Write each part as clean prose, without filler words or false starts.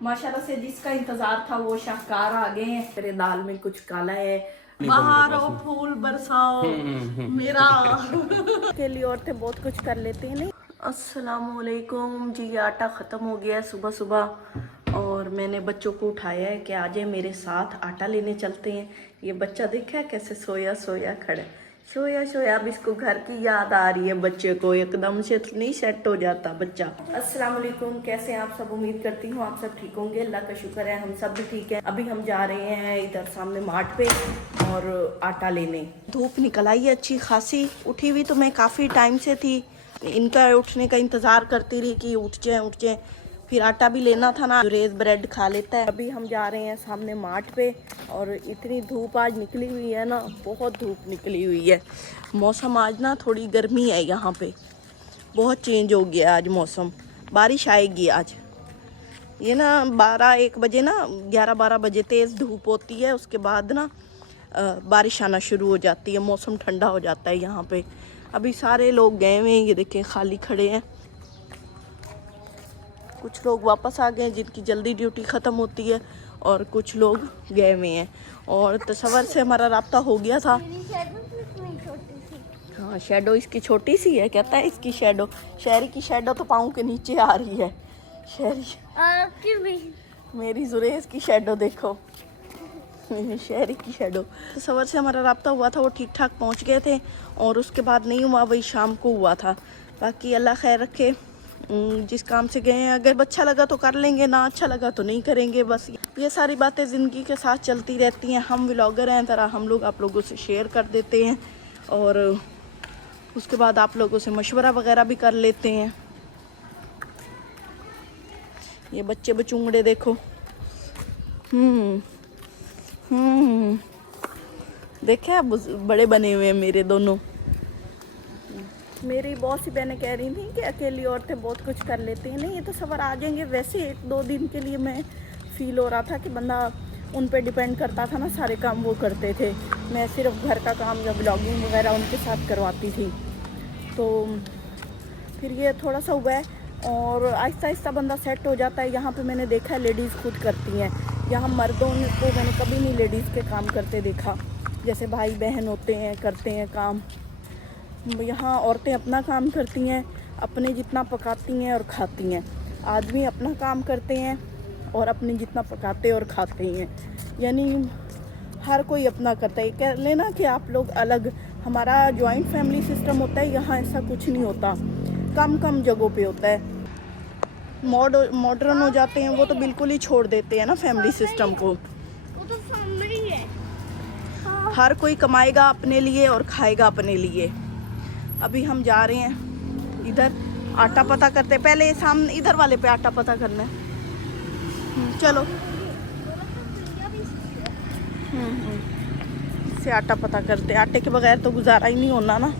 माशाल्लाह से जिसका इंतजार था वो शाहकार आ गए हैं। मेरे दाल में कुछ काला है। बहारो फूल बरसाओ मेरा के लिए औरतें बहुत कुछ कर लेती हैं नहीं। अस्सलामुअलैकुम जी। आटा ख़त्म हो गया है सुबह सुबह और मैंने बच्चों को उठाया है कि आ जाए मेरे साथ आटा लेने चलते हैं। ये बच्चा देखा है कैसे सोया सोया खड़ा, सोया सोया। अब इसको घर की याद आ रही है। बच्चे को एकदम से नहीं सेट हो जाता बच्चा। अस्सलाम वालेकुम, कैसे हैं आप सब? उम्मीद करती हूँ आप सब ठीक होंगे। अल्लाह का शुक्र है हम सब भी ठीक है। अभी हम जा रहे हैं इधर सामने मार्ट पे और आटा लेने। धूप निकल आई है अच्छी खासी। उठी हुई तो मैं काफ़ी टाइम से थी, इनका उठने का इंतज़ार करती रही कि उठ जाए उठ जाए। फिर आटा भी लेना था ना, जुरेज ब्रेड खा लेता है। अभी हम जा रहे हैं सामने मार्ट पे और इतनी धूप आज निकली हुई है ना, बहुत धूप निकली हुई है। मौसम आज ना थोड़ी गर्मी है यहाँ पे, बहुत चेंज हो गया आज मौसम। बारिश आएगी आज। ये ना 12-1 बजे ना 11-12 बजे तेज़ धूप होती है, उसके बाद ना बारिश आना शुरू हो जाती है, मौसम ठंडा हो जाता है यहाँ पे। अभी सारे लोग गए हुए हैं, ये देखें खाली खड़े हैं। कुछ लोग वापस आ गए हैं जिनकी जल्दी ड्यूटी ख़त्म होती है और कुछ लोग गए हुए हैं। और तसव्वुर से हमारा राब्ता हो गया था। हाँ, शैडो इसकी छोटी सी है, कहता है इसकी शैडो। शहरी की शैडो तो पाँव के नीचे आ रही है। शहरी मेरी जुरेज की शैडो देखो। शहरी की शैडो। तसव्वुर से हमारा राब्ता हुआ था, वो ठीक ठाक पहुंच गए थे और उसके बाद नहीं हुआ, वही शाम को हुआ था। बाकी अल्लाह खैर रखे, जिस काम से गए हैं अगर अच्छा लगा तो कर लेंगे, ना अच्छा लगा तो नहीं करेंगे। बस ये सारी बातें ज़िंदगी के साथ चलती रहती हैं। हम व्लॉगर हैं, तरह हम लोग आप लोगों से शेयर कर देते हैं और उसके बाद आप लोगों से मशवरा वगैरह भी कर लेते हैं। ये बच्चे बचूंगड़े देखो। देखे अब बड़े बने हुए हैं मेरे दोनों। मेरी बहुत सी बहनें कह रही थी कि अकेली औरतें बहुत कुछ कर लेती हैं। नहीं, ये तो सबर आ जाएंगे। वैसे 1-2 दिन के लिए मैं फील हो रहा था कि बंदा उन पे डिपेंड करता था ना, सारे काम वो करते थे। मैं सिर्फ घर का काम या ब्लॉगिंग वगैरह उनके साथ करवाती थी। तो फिर ये थोड़ा सा हुआ है और आहिस्ता आहिस्ता बंदा सेट हो जाता है। यहाँ पे मैंने देखा है लेडीज़ खुद करती हैं। यहाँ मर्दों को मैंने कभी नहीं लेडीज़ के काम करते देखा। जैसे भाई बहन होते हैं करते हैं काम, यहाँ औरतें अपना काम करती हैं, अपने जितना पकाती हैं और खाती हैं। आदमी अपना काम करते हैं और अपने जितना पकाते और खाते हैं। यानी हर कोई अपना करता है। कह लेना कि आप लोग अलग, हमारा जॉइंट फैमिली सिस्टम होता है, यहाँ ऐसा कुछ नहीं होता। कम कम जगहों पे होता है। मॉडर्न हो जाते हैं वो तो बिल्कुल ही छोड़ देते हैं ना फैमिली सिस्टम को। वो तो सामने ही है। हर कोई कमाएगा अपने लिए और खाएगा अपने लिए। अभी हम जा रहे हैं इधर आटा पता करते। पहले सामने इधर वाले पे आटा पता करना है। चलो इससे आटा पता करते। आटे के बगैर तो गुजारा ही नहीं होना ना।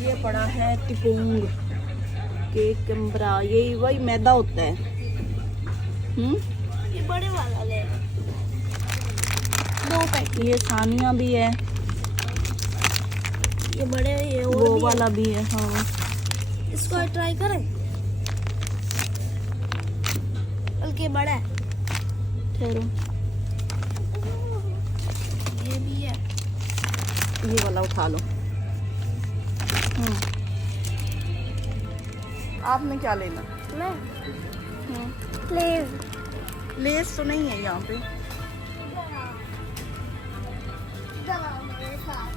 ये पड़ा है तिपुंग केक कमरा, ये वही मैदा होता है। ये बड़े वाला ले। ये सानिया भी है, ये बड़े, ये और वो भी वाला भी है। हाँ, इसको ट्राई करें। बल्कि बड़ा है। ठहरो, ये भी है। ये वाला उठा लो। आपने क्या लेना? मैं प्लीज। लेस तो नहीं है यहाँ पे। मेरे साथ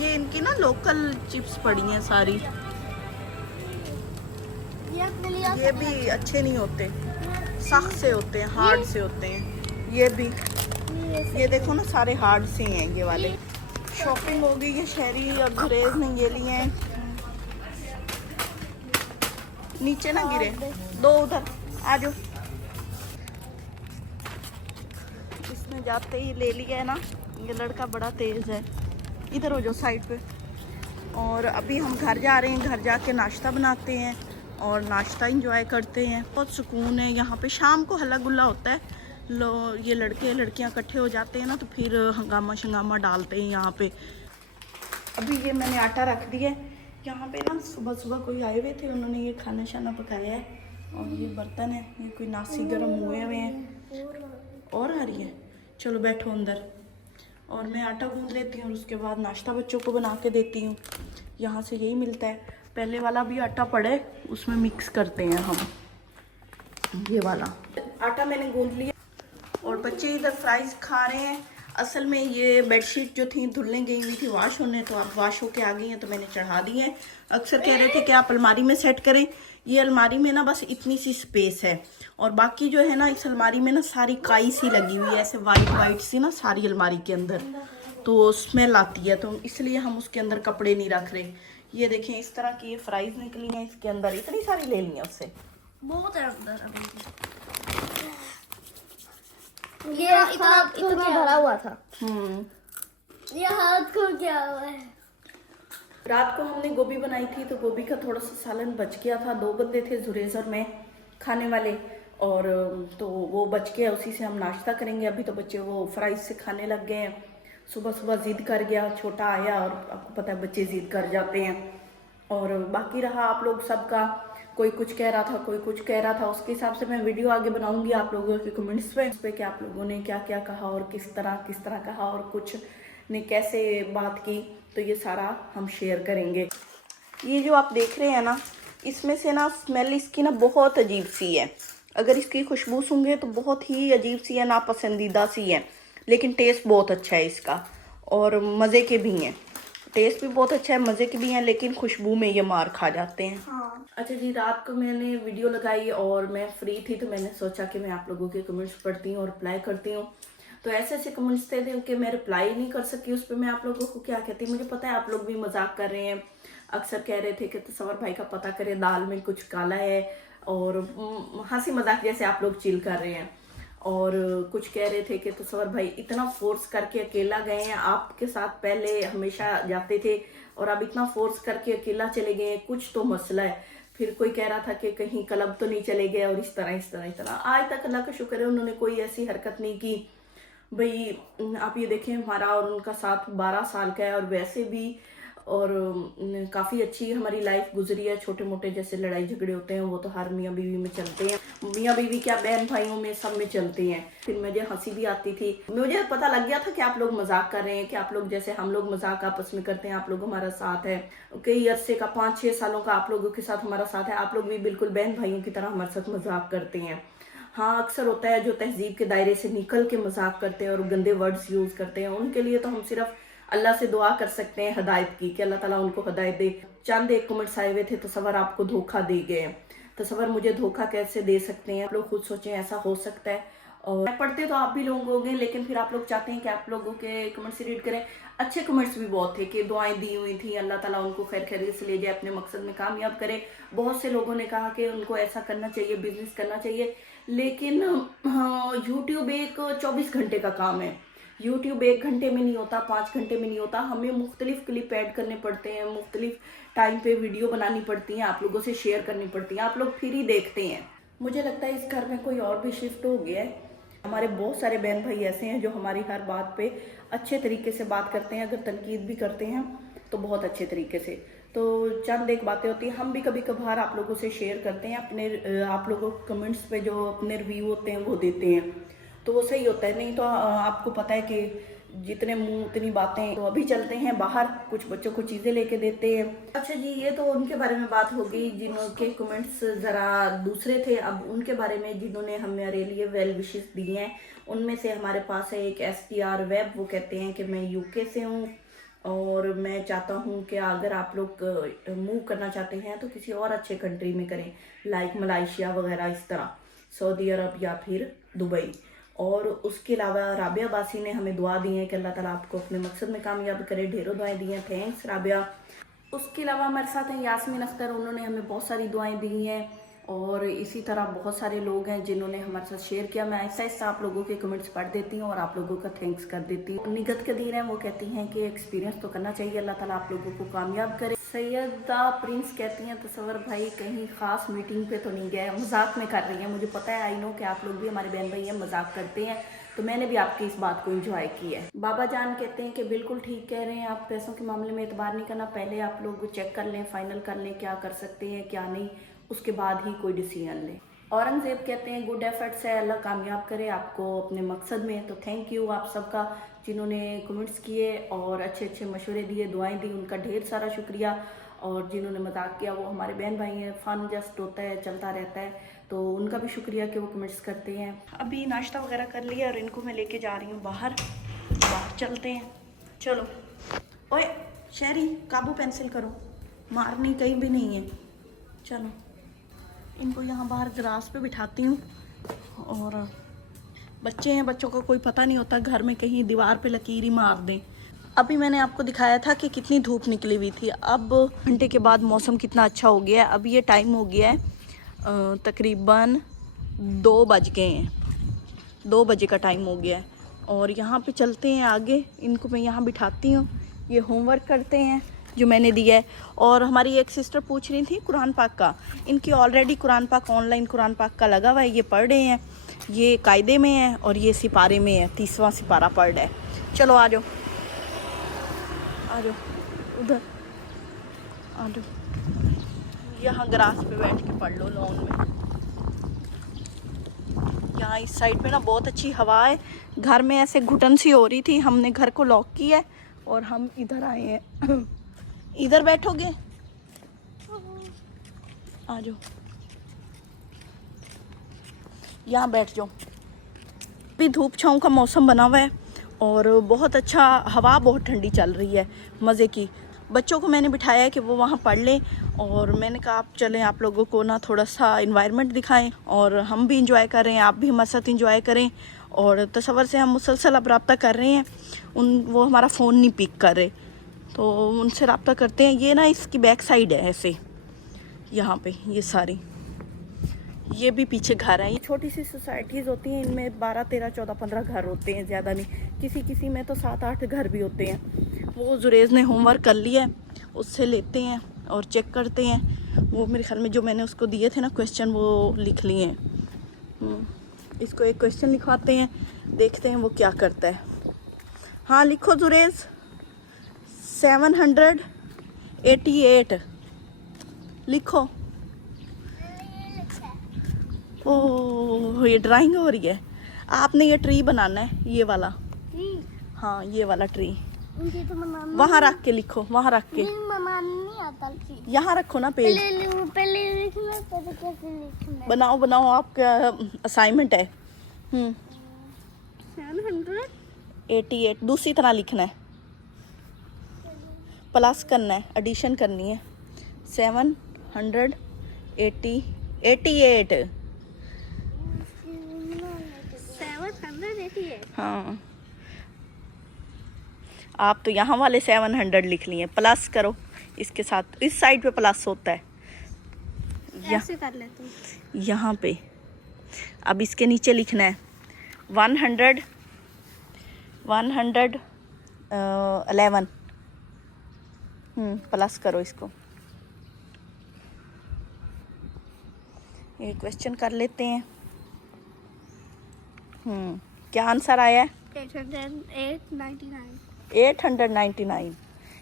ये इनकी ना लोकल चिप्स पड़ी हैं सारी। ये भी अच्छे नहीं होते, सख्त से होते हैं, हार्ड से होते हैं। ये भी, ये देखो ना सारे हार्ड से हैं ये वाले। शॉपिंग हो गई है। शहरी और गुरेज ने ये लिए हैं। नीचे ना गिरे, दो उधर आ जाओ। इसने जाते ही ले लिया है ना, ये लड़का बड़ा तेज है। इधर हो जाओ साइड पे। और अभी हम घर जा रहे हैं, घर जाके नाश्ता बनाते हैं और नाश्ता एंजॉय करते हैं। बहुत सुकून है यहाँ पे। शाम को हल्ला गुल्ला होता है, ये लड़के लड़कियाँ इकट्ठे हो जाते हैं ना, तो फिर हंगामा शंगामा डालते हैं यहाँ पे। अभी ये मैंने आटा रख दिया है यहाँ पे ना। सुबह सुबह कोई आए हुए थे, उन्होंने ये खाना शाना पकाया है। और ये बर्तन है, ये कोई नासी गर्म हुए हुए हैं। और आ रही है, चलो बैठो अंदर। और मैं आटा गूंद लेती हूँ और उसके बाद नाश्ता बच्चों को बना के देती हूँ। यहाँ से यही मिलता है। पहले वाला भी आटा पड़े, उसमें मिक्स करते हैं हम। ये वाला आटा मैंने गूंद लिया और बच्चे इधर फ्राइज खा रहे हैं। असल में ये बेडशीट जो थी धुलने गई हुई थी वाश होने, तो आप वाश होके आ गई हैं तो मैंने चढ़ा दी है। अक्सर कह रहे थे कि आप अलमारी में सेट करें। ये अलमारी में ना बस इतनी सी स्पेस है और बाकी जो है ना इस अलमारी में ना सारी काई सी लगी हुई है, ऐसे वाइट सी ना सारी अलमारी के अंदर, तो स्मेल आती है, तो इसलिए हम उसके अंदर कपड़े नहीं रख रहे। ये देखें इस तरह की ये फ्राइज निकली हैं इसके अंदर, इतनी सारी ले ली है उससे। बहुत है अंदर अभी। ये इतना भरा हुआ था। ये हाथ को क्या हुआ है? रात को हमने गोभी बनाई थी तो गोभी का थोड़ा सा सालन बच गया था। 2 बंदे थे जुरेज और मैं खाने वाले, और तो वो बच गया, उसी से हम नाश्ता करेंगे। अभी तो बच्चे वो फ्राइज से खाने लग गए हैं। सुबह सुबह जिद कर गया, छोटा आया, और आपको पता है बच्चे जिद कर जाते हैं। और बाकी रहा आप लोग सबका, कोई कुछ कह रहा था, कोई कुछ कह रहा था, उसके हिसाब से मैं वीडियो आगे बनाऊंगी आप लोगों के कमेंट्स पे कि आप लोगों ने क्या क्या कहा और किस तरह कहा और कुछ ने कैसे बात की, तो ये सारा हम शेयर करेंगे। ये जो आप देख रहे हैं ना, इसमें से ना स्मेल इसकी ना बहुत अजीब सी है। अगर इसकी खुशबू सूंघे तो बहुत ही अजीब सी है, नापसंदीदा सी है, लेकिन टेस्ट बहुत अच्छा है इसका और मज़े के भी हैं। टेस्ट भी बहुत अच्छा है, मज़े के भी हैं, लेकिन खुशबू में ये मार खा जाते हैं। हाँ। अच्छा जी, रात को मैंने वीडियो लगाई और मैं फ्री थी तो मैंने सोचा कि मैं आप लोगों के कमेंट्स पढ़ती हूँ और रिप्लाई करती हूँ। तो ऐसे ऐसे कमेंट्स थे कि मैं रिप्लाई नहीं कर सकी उस पर। मैं आप लोगों को क्या कहती, मुझे पता है आप लोग भी मजाक कर रहे हैं। अक्सर कह रहे थे कि तसव्वुर भाई का पता करे, दाल में कुछ काला है, और हंसी मजाक जैसे आप लोग चिल कर रहे हैं। और कुछ कह रहे थे कि तसव्वुर भाई इतना फोर्स करके अकेला गए हैं, आपके साथ पहले हमेशा जाते थे और अब इतना फोर्स करके अकेला चले गए हैं, कुछ तो मसला है। फिर कोई कह रहा था कि कहीं क्लब तो नहीं चले गए, और इस तरह। आज तक अल्लाह का शुक्र है उन्होंने कोई ऐसी हरकत नहीं की। भाई आप ये देखें, हमारा और उनका साथ 12 साल का है, और वैसे भी और काफ़ी अच्छी हमारी लाइफ गुजरी है। छोटे मोटे जैसे लड़ाई झगड़े होते हैं वो तो हर मियाँ बीवी में चलते हैं, मियाँ बीवी क्या बहन भाइयों में सब में चलते हैं। फिर मुझे हंसी भी आती थी, मुझे पता लग गया था कि आप लोग मजाक कर रहे हैं, कि आप लोग जैसे हम लोग मजाक आपस में करते हैं, आप लोग हमारा साथ है। कई अरसे का 5-6 सालों का आप लोगों के साथ हमारा साथ है, आप लोग भी बिल्कुल बहन भाइयों की तरह हमारे साथ मजाक करते हैं। हाँ, अक्सर होता है जो तहजीब के दायरे से निकल के मजाक करते हैं और गंदे वर्ड्स यूज करते हैं, उनके लिए तो हम सिर्फ अल्लाह से दुआ कर सकते हैं हिदायत की, कि अल्लाह ताला उनको हिदायत दे। चंद एक कमेंट्स आए हुए थे, तसव्वुर आपको धोखा दे गए। तसव्वुर मुझे धोखा कैसे दे सकते हैं? आप लोग खुद सोचें, ऐसा हो सकता है? और पढ़ते तो आप भी लोग होंगे, लेकिन फिर आप लोग चाहते हैं कि आप लोगों के कमेंट्स रीड करें। अच्छे कमेंट्स भी बहुत थे कि दुआएं दी हुई थी, अल्लाह ताला उनको खैर खैरियत से ले जाए, अपने मकसद में कामयाब करे। बहुत से लोगों ने कहा कि उनको ऐसा करना चाहिए, बिजनेस करना चाहिए, लेकिन यूट्यूब एक 24 घंटे का काम है। यूट्यूब 1 घंटे में नहीं होता, 5 घंटे में नहीं होता। हमें मुख्तलिफ क्लिप ऐड करने पड़ते हैं, मुख्तलिफ टाइम पे वीडियो बनानी पड़ती हैं, आप लोगों से शेयर करनी पड़ती हैं, आप लोग फिर ही देखते हैं। मुझे लगता है इस घर में कोई और भी शिफ्ट हो गया है। हमारे बहुत सारे बहन भाई ऐसे हैं जो हमारी हर बात पे अच्छे तरीके से बात करते हैं, अगर तनकीद भी करते हैं तो बहुत अच्छे तरीके से। तो चंद एक बातें होती हैं, हम भी कभी कभार आप लोगों से शेयर करते हैं अपने, आप लोगों को कमेंट्स पे जो अपने रिव्यू होते हैं वो देते हैं, तो वो सही होता है। नहीं तो आपको पता है कि जितने मुंह उतनी बातें। तो अभी चलते हैं बाहर, कुछ बच्चों को चीज़ें लेके देते हैं। अच्छा जी, ये तो उनके बारे में बात हो गई जिनके कमेंट्स ज़रा दूसरे थे। अब उनके बारे में जिन्होंने हमारे लिए वेल विशेस दी हैं, उनमें से हमारे पास है एक STR वेब। वो कहते हैं कि मैं UK से हूँ और मैं चाहता हूँ कि अगर आप लोग मूव करना चाहते हैं तो किसी और अच्छे कंट्री में करें, लाइक मलाइशिया वगैरह, इस तरह सऊदी अरब या फिर दुबई। और उसके अलावा राबिया बासी ने हमें दुआ दी है कि अल्लाह ताला आपको अपने मकसद में कामयाब करे। ढेरों दुआएं दी हैं, थैंक्स राबिया। उसके अलावा हमारे साथ हैं यास्मीन अख्तर, उन्होंने हमें बहुत सारी दुआएं दी हैं। और इसी तरह बहुत सारे लोग हैं जिन्होंने हमारे साथ शेयर किया। मैं ऐसा ऐसा आप लोगों के कमेंट्स पढ़ देती हूँ और आप लोगों का थैंक्स कर देती हूँ। निगत कदीर है, वो कहती हैं कि एक्सपीरियंस तो करना चाहिए, अल्लाह ताला आप लोगों को कामयाब करे। सैयदा प्रिंस कहती हैं तसव्वुर भाई कहीं ख़ास मीटिंग पे तो नहीं गए, मजाक में कर रही हैं। मुझे पता है, आई नो कि आप लोग भी, हमारे बहन भाई हैं, मजाक करते हैं, तो मैंने भी आपकी इस बात को एंजॉय किया है। बाबा जान कहते हैं कि बिल्कुल ठीक कह रहे हैं आप, पैसों के मामले में एतबार नहीं करना, पहले आप लोग चेक कर लें, फाइनल कर लें क्या कर सकते हैं क्या नहीं, उसके बाद ही कोई डिसीजन लें। औरंगजेब कहते हैं गुड एफर्ट्स है, अल्लाह कामयाब करे आपको अपने मकसद में। तो थैंक यू आप सबका जिन्होंने कमेंट्स किए और अच्छे अच्छे मशवरे दिए, दुआएं दी, उनका ढेर सारा शुक्रिया। और जिन्होंने मजाक किया वो हमारे बहन भाई हैं, फन जस्ट होता है, चलता रहता है, तो उनका भी शुक्रिया कि वो कमेंट्स करते हैं। अभी नाश्ता वगैरह कर लिया और इनको मैं लेके जा रही हूँ बाहर चलते हैं। चलो ओए शहरी, काबू पेंसिल करो, मारनी कहीं भी नहीं है। चलो इनको यहाँ बाहर ग्रास पे बिठाती हूँ। और बच्चे हैं, बच्चों का कोई पता नहीं होता, घर में कहीं दीवार पे लकीर ही मार दें। अभी मैंने आपको दिखाया था कि कितनी धूप निकली हुई थी, अब घंटे के बाद मौसम कितना अच्छा हो गया है। अब ये टाइम हो गया है तकरीबन 2 बज गए हैं, 2 बजे का टाइम हो गया है। और यहाँ पे चलते हैं आगे, इनको मैं यहाँ बिठाती हूँ, ये होमवर्क करते हैं जो मैंने दिया है। और हमारी एक सिस्टर पूछ रही थी कुरान पाक का, इनकी ऑलरेडी कुरान पाक, ऑनलाइन कुरान पाक का लगा हुआ है, ये पढ़ रहे हैं, ये कायदे में है और ये सिपारे में है, 30वां सिपारा पढ़ रहा है। चलो आ जाओ आ जाओ, उधर आ जाओ, यहाँ ग्रास पे बैठ के पढ़ लो लॉन में। यहाँ इस साइड पे ना बहुत अच्छी हवा है, घर में ऐसे घुटन सी हो रही थी, हमने घर को लॉक किया है और हम इधर आए हैं। इधर बैठोगे, आ जाओ यहाँ बैठ जाओ। अभी धूप छाँव का मौसम बना हुआ है और बहुत अच्छा, हवा बहुत ठंडी चल रही है, मज़े की। बच्चों को मैंने बिठाया है कि वो वहाँ पढ़ लें और मैंने कहा आप चलें, आप लोगों को ना थोड़ा सा इन्वायरमेंट दिखाएं और हम भी इंजॉय करें, आप भी हमारे साथ इंजॉय करें। और तसव्वुर से हम मुसलसल अब रब्ता कर रहे हैं, वो हमारा फ़ोन नहीं पिक कर रहे, तो उनसे रब्ता करते हैं। ये ना इसकी बैक साइड है ऐसे, यहाँ पे ये सारी, ये भी पीछे घर है। छोटी सी सोसाइटीज़ होती हैं, इनमें 12, 13, 14, 15 घर होते हैं, ज़्यादा नहीं, किसी किसी में तो 7, 8 घर भी होते हैं। वो जुरेज़ ने होमवर्क कर लिया है, उससे लेते हैं और चेक करते हैं। वो मेरे ख्याल में जो मैंने उसको दिए थे ना क्वेश्चन, वो लिख लिए हैं। इसको एक क्वेश्चन लिखवाते हैं, देखते हैं वो क्या करता है। हाँ लिखो जुरेज़, 788 लिखो। ओह ये ड्राइंग हो रही है, आपने ये ट्री बनाना है, ये वाला, हाँ ये वाला ट्री तो वहाँ रख के लिखो, वहाँ रख के, नहीं आता, यहाँ रखो ना पेज। पहले लिखना, पहले कैसे लिखना? बनाओ बनाओ, आपका असाइनमेंट है। 788 दूसरी तरह लिखना है, प्लस करना है, एडिशन करनी है। 788 788 हाँ, आप तो यहाँ वाले 700 लिख लिए, प्लस करो इसके साथ, इस साइड पे प्लस होता है, ऐसे कर लेते हैं यहाँ पे। अब इसके नीचे लिखना है 111 प्लस करो इसको। ये क्वेश्चन कर लेते हैं। क्या आंसर आया है? 899।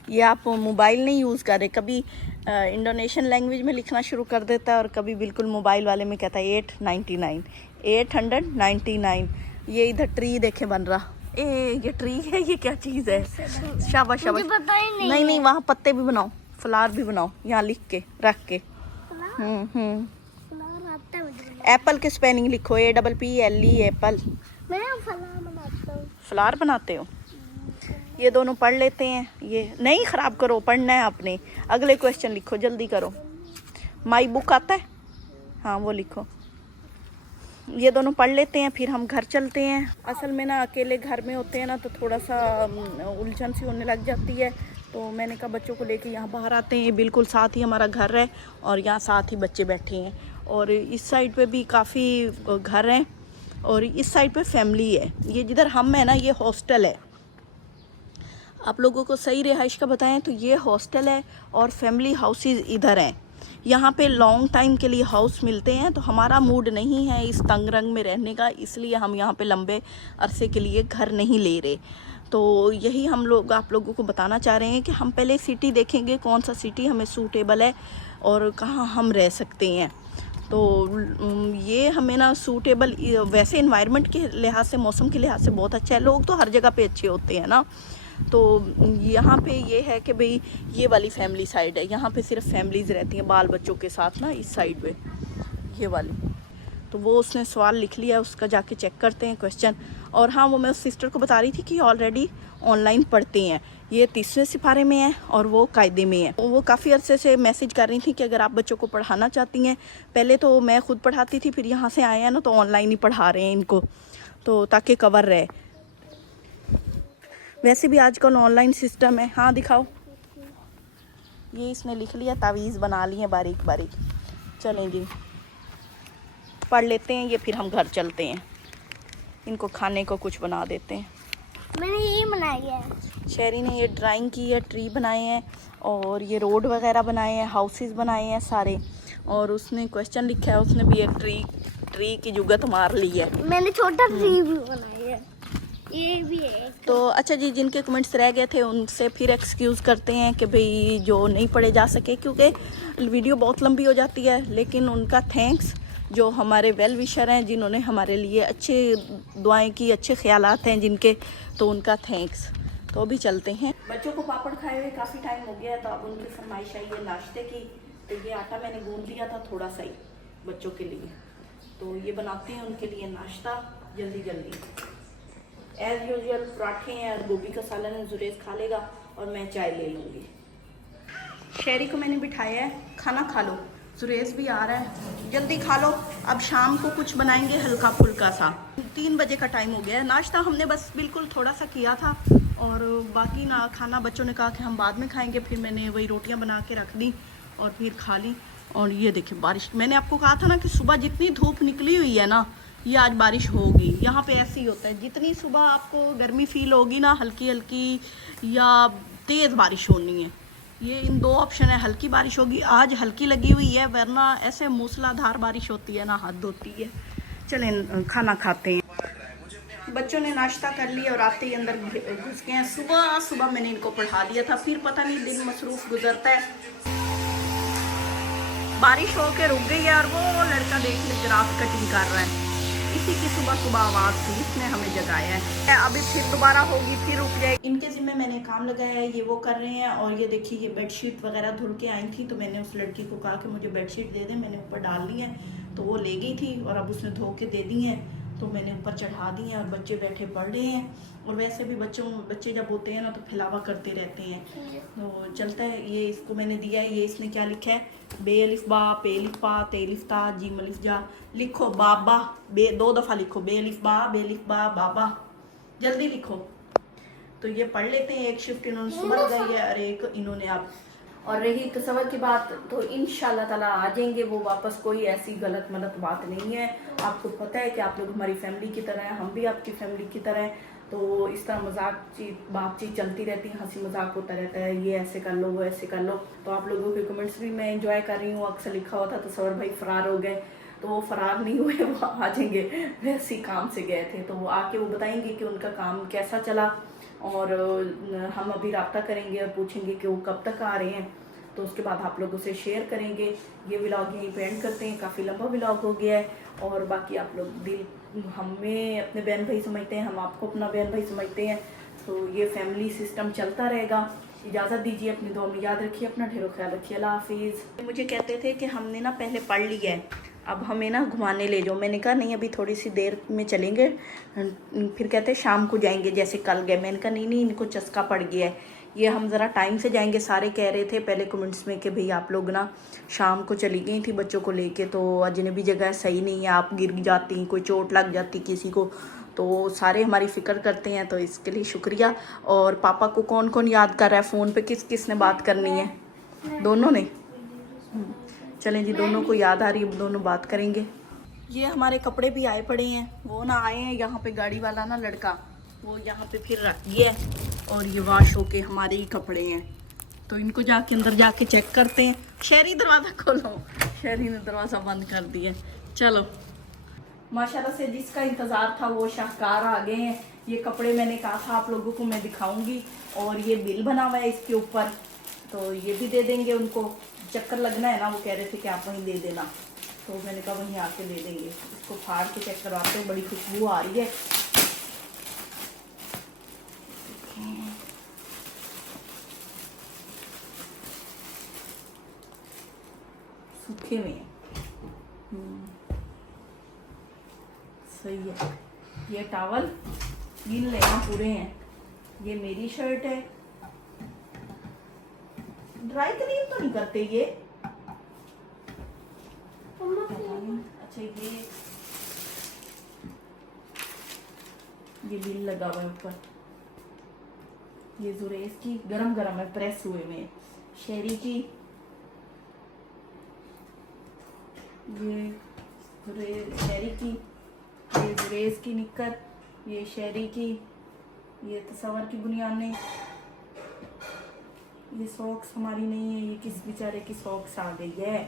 ये आप मोबाइल नहीं यूज़ कर रहे, कभी इंडोनेशियन लैंग्वेज में लिखना शुरू कर देता है और कभी बिल्कुल मोबाइल वाले में कहता है 899। ये इधर ट्री देखे बन रहा, ये ट्री है, ये क्या चीज़ है? शाबाश शाबाश। नहीं नहीं, वहाँ पत्ते भी बनाओ, फ्लावर भी बनाओ, यहाँ लिख के रख के। एप्पल की स्पेलिंग लिखो, APPLE एप्पल। मैं फ्लावर बनाता हूँ। फ्लावर बनाते हो? ये दोनों पढ़ लेते हैं, ये नहीं ख़राब करो, पढ़ना है आपने। अगले क्वेश्चन लिखो, जल्दी करो। माई बुक आता है, हाँ वो लिखो। ये दोनों पढ़ लेते हैं, फिर हम घर चलते हैं। असल में ना अकेले घर में होते हैं ना तो थोड़ा सा उलझन सी होने लग जाती है, तो मैंने कहा बच्चों को लेके यहाँ बाहर आते हैं। बिल्कुल साथ ही हमारा घर है और यहाँ साथ ही बच्चे बैठे हैं, और इस साइड पे भी काफ़ी घर हैं और इस साइड पे फैमिली है। ये जिधर हम है ना, ये हॉस्टल है। आप लोगों को सही रिहाइश का बताएं तो ये हॉस्टल है और फैमिली हाउसेज इधर हैं। यहाँ पे लॉन्ग टाइम के लिए हाउस मिलते हैं, तो हमारा मूड नहीं है इस तंग रंग में रहने का, इसलिए हम यहाँ पे लंबे अरसे के लिए घर नहीं ले रहे। तो यही हम लोग आप लोगों को बताना चाह रहे हैं कि हम पहले सिटी देखेंगे, कौन सा सिटी हमें सूटेबल है और कहाँ हम रह सकते हैं। तो ये हमें ना सूटेबल, वैसे इन्वायरमेंट के लिहाज से, मौसम के लिहाज से बहुत अच्छा है। लोग तो हर जगह पे अच्छे होते हैं ना। तो यहाँ पे ये है कि भाई ये वाली फैमिली साइड है, यहाँ पे सिर्फ फैमिलीज़ रहती हैं बाल बच्चों के साथ ना, इस साइड पे ये वाली। तो वो उसने सवाल लिख लिया, उसका जाके चेक करते हैं क्वेश्चन। और हाँ, वो मैं उस सिस्टर को बता रही थी कि ऑलरेडी ऑनलाइन पढ़ते हैं, ये 30वें सिपारे में है और वो कायदे में है। वो काफ़ी अरसे से मैसेज कर रही थी कि अगर आप बच्चों को पढ़ाना चाहती हैं, पहले तो मैं खुद पढ़ाती थी, फिर यहाँ से आए हैं ना तो ऑनलाइन ही पढ़ा रहे हैं इनको, तो ताकि कवर रहे। वैसे भी आजकल ऑनलाइन सिस्टम है। हाँ दिखाओ, ये इसने लिख लिया, तावीज़ बना लिए बारीक बारीक। चलें जी, पढ़ लेते हैं ये, फिर हम घर चलते हैं, इनको खाने को कुछ बना देते हैं। मैंने ये बनाई है। शेरी ने ये ड्राइंग की है, ट्री बनाए हैं और ये रोड वगैरह बनाए हैं, हाउसेस बनाए हैं सारे। और उसने क्वेश्चन लिखा है, उसने भी एक ट्री की जुगत मार ली है। मैंने छोटा ट्री भी बनाई है, ये भी है। तो अच्छा जी, जिनके कमेंट्स रह गए थे उनसे फिर एक्सक्यूज़ करते हैं कि भाई जो नहीं पढ़े जा सके, क्योंकि वीडियो बहुत लंबी हो जाती है। लेकिन उनका थैंक्स, जो हमारे वेल विशर हैं, जिन्होंने हमारे लिए अच्छे दुआएं की, अच्छे ख्यालात हैं जिनके, तो उनका थैंक्स। तो अभी चलते हैं। बच्चों को पापड़ खाए हुए काफ़ी टाइम हो गया है, तो अब उनकी फरमाइश आई है नाश्ते की। तो ये आटा मैंने गूंद लिया था थोड़ा सा ही बच्चों के लिए, तो ये बनाते हैं उनके लिए नाश्ता जल्दी जल्दी। एज़ यूजुअल पराठे हैं और गोभी का सालन है, जुरेज खा लेगा और मैं चाय ले लूँगी। शेरी को मैंने बिठाया है, खाना खा लो, सुरेश भी आ रहा है, जल्दी खा लो। अब शाम को कुछ बनाएंगे हल्का फुल्का सा। 3 बजे का टाइम हो गया है, नाश्ता हमने बस बिल्कुल थोड़ा सा किया था और बाकी ना खाना बच्चों ने कहा कि हम बाद में खाएंगे, फिर मैंने वही रोटियां बना के रख दी और फिर खा ली। और ये देखिए बारिश, मैंने आपको कहा था ना कि सुबह जितनी धूप निकली हुई है ना, ये आज बारिश होगी। यहाँ पे ऐसे ही होता है, जितनी सुबह आपको गर्मी फील होगी ना, हल्की हल्की या तेज़ बारिश होनी है। ये इन दो ऑप्शन है, हल्की बारिश होगी, आज हल्की लगी हुई है, वरना ऐसे मूसलाधार बारिश होती है ना, हद होती है। चलें खाना खाते हैं। बच्चों ने नाश्ता कर लिया और आते ही अंदर घुस गए हैं। सुबह सुबह मैंने इनको पढ़ा दिया था, फिर पता नहीं दिन मसरूफ गुजरता है। बारिश होके रुक गई है और वो लड़का देख ले ग्राफ कटिंग कर रहा है, इसी की सुबह सुबह आवाज़ थी, इसने हमें जगाया है। अभी फिर दोबारा होगी, फिर रुक जाएगी। इनके ज़िम्मे मैंने काम लगाया है, ये वो कर रहे हैं। और ये देखिए, ये बेडशीट वगैरह धुल के आई थी, तो मैंने उस लड़की को कहा कि मुझे बेडशीट दे दे, मैंने ऊपर डाल ली है, तो वो ले गई थी और अब उसने धो के दे दी हैं, तो मैंने ऊपर चढ़ा दी हैं और बच्चे बैठे पढ़ रहे हैं। और वैसे भी बच्चे जब होते हैं ना तो फिलावा करते रहते हैं, तो चलता है। ये इसको मैंने दिया है, ये इसने क्या लिखा है, बे अलिफ बा, पे अलिफ पा, ते अलिफ ता, जीम अलिफ जा। लिखो बाबा, बे 2 दफ़ा लिखो, बे अलिफ बा, बे अलिफ बा, बाबा, जल्दी लिखो। तो ये पढ़ लेते हैं। एक शिफ्ट इन्होंने सुबह लगाई है और एक इन्होंने अब। और रही तसव्वुर की बात, तो इंशाल्लाह ताला आ जाएंगे वो वापस, कोई ऐसी गलत मलत बात नहीं है। आपको पता है कि आप लोग हमारी फैमिली की तरह हैं, हम भी आपकी फैमिली की तरह हैं, तो इस तरह बातचीत चलती रहती है, हंसी मजाक होता रहता है, ये ऐसे कर लो, वो ऐसे कर लो। तो आप लोगों के कमेंट्स भी मैं एंजॉय कर रही हूँ। अक्सर लिखा हुआ था तसव्वुर भाई फरार हो गए, तो वो फरार नहीं हुए, वो आ जाएंगे, वैसे ही काम से गए थे, तो वो आके वो बताएंगे कि उनका काम कैसा चला। और हम अभी रब्ता करेंगे और पूछेंगे कि वो कब तक आ रहे हैं, तो उसके बाद आप लोगों से शेयर करेंगे। ये व्लॉग यहीं पे एंड करते हैं, काफ़ी लंबा व्लॉग हो गया है। और बाकी आप लोग हमें अपने बहन भाई समझते हैं, हम आपको अपना बहन भाई समझते हैं, तो ये फैमिली सिस्टम चलता रहेगा। इजाज़त दीजिए, अपनी दुआ में याद रखिए, अपना ढेरों ख्याल रखिए। अल्लाह हाफिज़। मुझे कहते थे कि हमने ना पहले पढ़ लिया है, अब हमें ना घुमाने ले जाओ। मैंने कहा नहीं, अभी थोड़ी सी देर में चलेंगे, फिर कहते शाम को जाएंगे जैसे कल गए। मैंने कहा नहीं, इनको चस्का पड़ गया है, ये हम ज़रा टाइम से जाएंगे। सारे कह रहे थे पहले कमेंट्स में कि भाई आप लोग ना शाम को चली गई थी बच्चों को लेके, तो अजनबी जगह सही नहीं है, आप गिर जाती, कोई चोट लग जाती किसी को, तो सारे हमारी फ़िक्र करते हैं, तो इसके लिए शुक्रिया। और पापा को कौन कौन याद कर रहा है फ़ोन पे, किसने बात करनी है? दोनों ने। चलें जी, दोनों को याद आ रही है, दोनों बात करेंगे। ये हमारे कपड़े भी आए पड़े हैं, वो ना आए हैं यहाँ पे, गाड़ी वाला ना लड़का वो यहाँ पे फिर रख दिया है, और ये वॉश होके हमारे ही कपड़े हैं, तो इनको जाके अंदर जाके चेक करते हैं। शहरी दरवाज़ा खोलो, शहरी ने दरवाज़ा बंद कर दिया। चलो, माशाल्लाह से जिसका इंतज़ार था वो शाहकार आ गए हैं। ये कपड़े मैंने कहा था आप लोगों को मैं दिखाऊंगी, और ये बिल बना हुआ है इसके ऊपर, तो ये भी दे देंगे उनको। चक्कर लगना है ना, वो कह रहे थे कि आप वहीं दे देना, तो मैंने कहा वहीं आके दे देंगे। इसको फाड़ के चेक करवाते हैं, बड़ी खुशबू आ रही है। सूखे में है। सही है। ये टॉवल गिन लेना पूरे हैं। ये मेरी शर्ट है। ड्राई क्लीन तो नहीं करते ये? अच्छा, ये बिल लगा हुआ है ऊपर। ये जुरेज की गरम गरम है, प्रेस हुए में। शहरी की, ये शहरी की, ये जुरेज की निक्कर, ये शहरी की, ये तसवर की बुनियाने। ये सॉक्स हमारी नहीं है, ये किस बेचारे की सॉक्स आ गई है।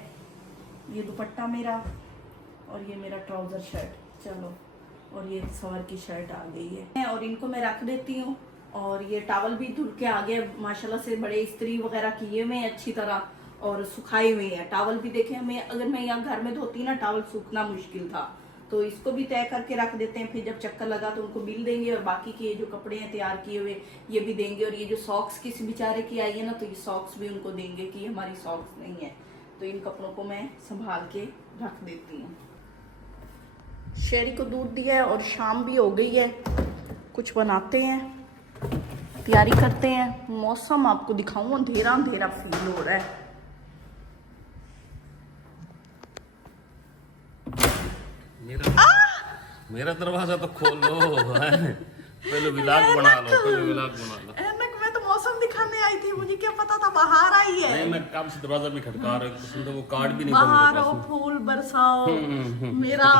ये दुपट्टा मेरा, और ये मेरा ट्राउजर शर्ट। चलो, और ये तसवर की शर्ट आ गई है, और इनको मैं रख देती हूँ। और ये टॉवल भी धुल के आ गए माशाल्लाह से, बड़े इस्त्री वगैरह किए हुए हैं अच्छी तरह, और सुखाए हुए हैं। टॉवल भी देखे, अगर मैं यहाँ घर में धोती ना, टॉवल सूखना मुश्किल था, तो इसको भी तय करके रख देते हैं। फिर जब चक्कर लगा तो उनको बिल देंगे, और बाकी के जो कपड़े हैं तैयार किए हुए ये भी देंगे। और ये जो सॉक्स किसी बेचारे की आई है ना, तो ये सॉक्स भी उनको देंगे कि हमारी सॉक्स नहीं है। तो इन कपड़ों को मैं संभाल के रख देती हूँ। शेरी को दूध दिया है और शाम भी हो गई है। कुछ बनाते हैं, तैयारी करते हैं। मौसम आपको दिखाऊं, अंधेरा अंधेरा फील हो रहा है। मेरा दरवाजा तो खोल लो। पहले व्लॉग बना लो, पहले व्लॉग बना लो। ऐनक, मैं तो मौसम दिखाने आई थी, मुझे क्या पता था बाहर आई है। नहीं, मैं कब से दरवाजा भी खटका रहा हूँ, तो वो कार्ड भी नहीं बाहर बंद आओ, फूल बरसाओ, मेरा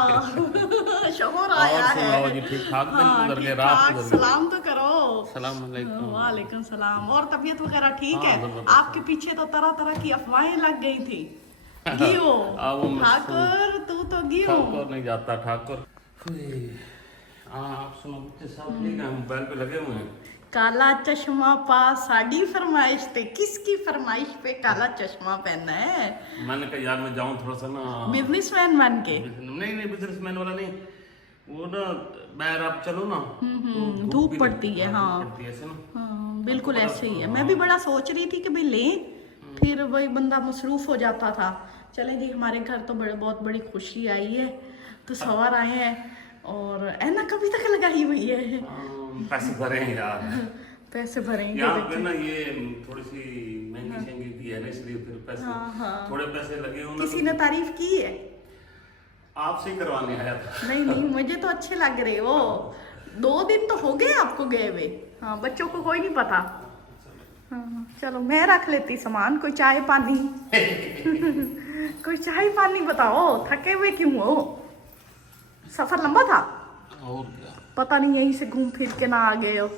शोहर आया है। और जी ठीक ठाक दिन हाँ, गुजर गए, ठीक रात ठाक। गुजर गई। सलाम तो करो। सलाम अलैकुम। वालेकुम सलाम। और तबीयत वगैरह ठीक हाँ, है? जबरदस्त। आपके पीछे तो तरह तरह की अफवाहें लग गई थी। गियो ठाकुर, तू तो गियो। ठाकुर नहीं जाता, ठाकुर। आप सुनो, बच्चे सब ठीक है, मोबाइल पे लगे हुए हैं। काला चश्मा पा, साड़ी फरमाइश पे। किसकी फरमाइश पे काला चश्मा पहना है? मैंने कहा यार मैं जाऊं थोड़ा सा ना बिजनेसमैन बन के। नहीं, बिजनेसमैन वाला नहीं, वो ना बाहर आप चलो ना, तो धूप भी पड़ती है। हाँ, पड़ती है ऐसे ना। हाँ, बिल्कुल ऐसे ही है। मैं भी बड़ा सोच रही थी कि भाई लें, फिर वही बंदा मसरूफ हो जाता था। चलें जी, हमारे घर तो बहुत बड़ी खुशी आई है, तो सवार आए हैं। और ऐना कभी तक लगाई हुई है। पैसे भरे हैं यार। पैसे भरेंगे यहाँ पे ना ये थोड़ी सी महंगी शहंगी की है ना, इसलिए फिर पैसे थोड़े पैसे लगे होंगे। किसी ने तारीफ की है? आपसे ही करवाने आया था। नहीं, मुझे तो अच्छे लग रहे हो। 2 दिन तो हो गए आपको गए हुए। हाँ, बच्चों को कोई नहीं पता। हाँ, चलो मैं रख लेती सामान। कोई चाय पानी कोई चाय पानी बताओ, थके हुए क्यों हो? सफर लंबा था? और क्या, पता नहीं यहीं से घूम फिर के ना आ गए हो।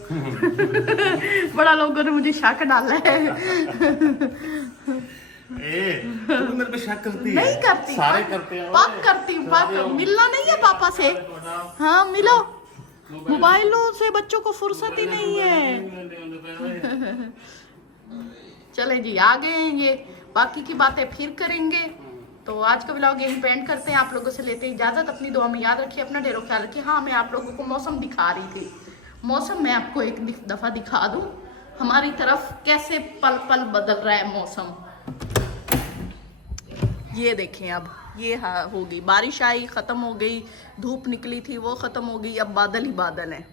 बड़ा लोगों ने मुझे शक डाला है। तू मेरे पे शक करती है? नहीं करती, सारे करते हैं। पक करती हूँ, पक। मिलना नहीं है पापा से? हाँ, मिलो। मोबाइलों से बच्चों को फुर्सत ही नहीं है। चले जी, आ गए हैं ये, बाकी की बातें फिर करेंगे। तो आज का व्लॉग यहीं पेंड करते हैं। आप लोगों से लेते हैं इजाजत। अपनी दुआ में याद रखिए, अपना ढेरों ख्याल रखिए। हाँ, मैं आप लोगों को मौसम दिखा रही थी। मौसम मैं आपको एक दफा दिखा दूं, हमारी तरफ कैसे पल पल बदल रहा है मौसम। ये देखें, अब ये हो गई बारिश, आई खत्म हो गई। धूप निकली थी, वो खत्म हो गई। अब बादल ही बादल है।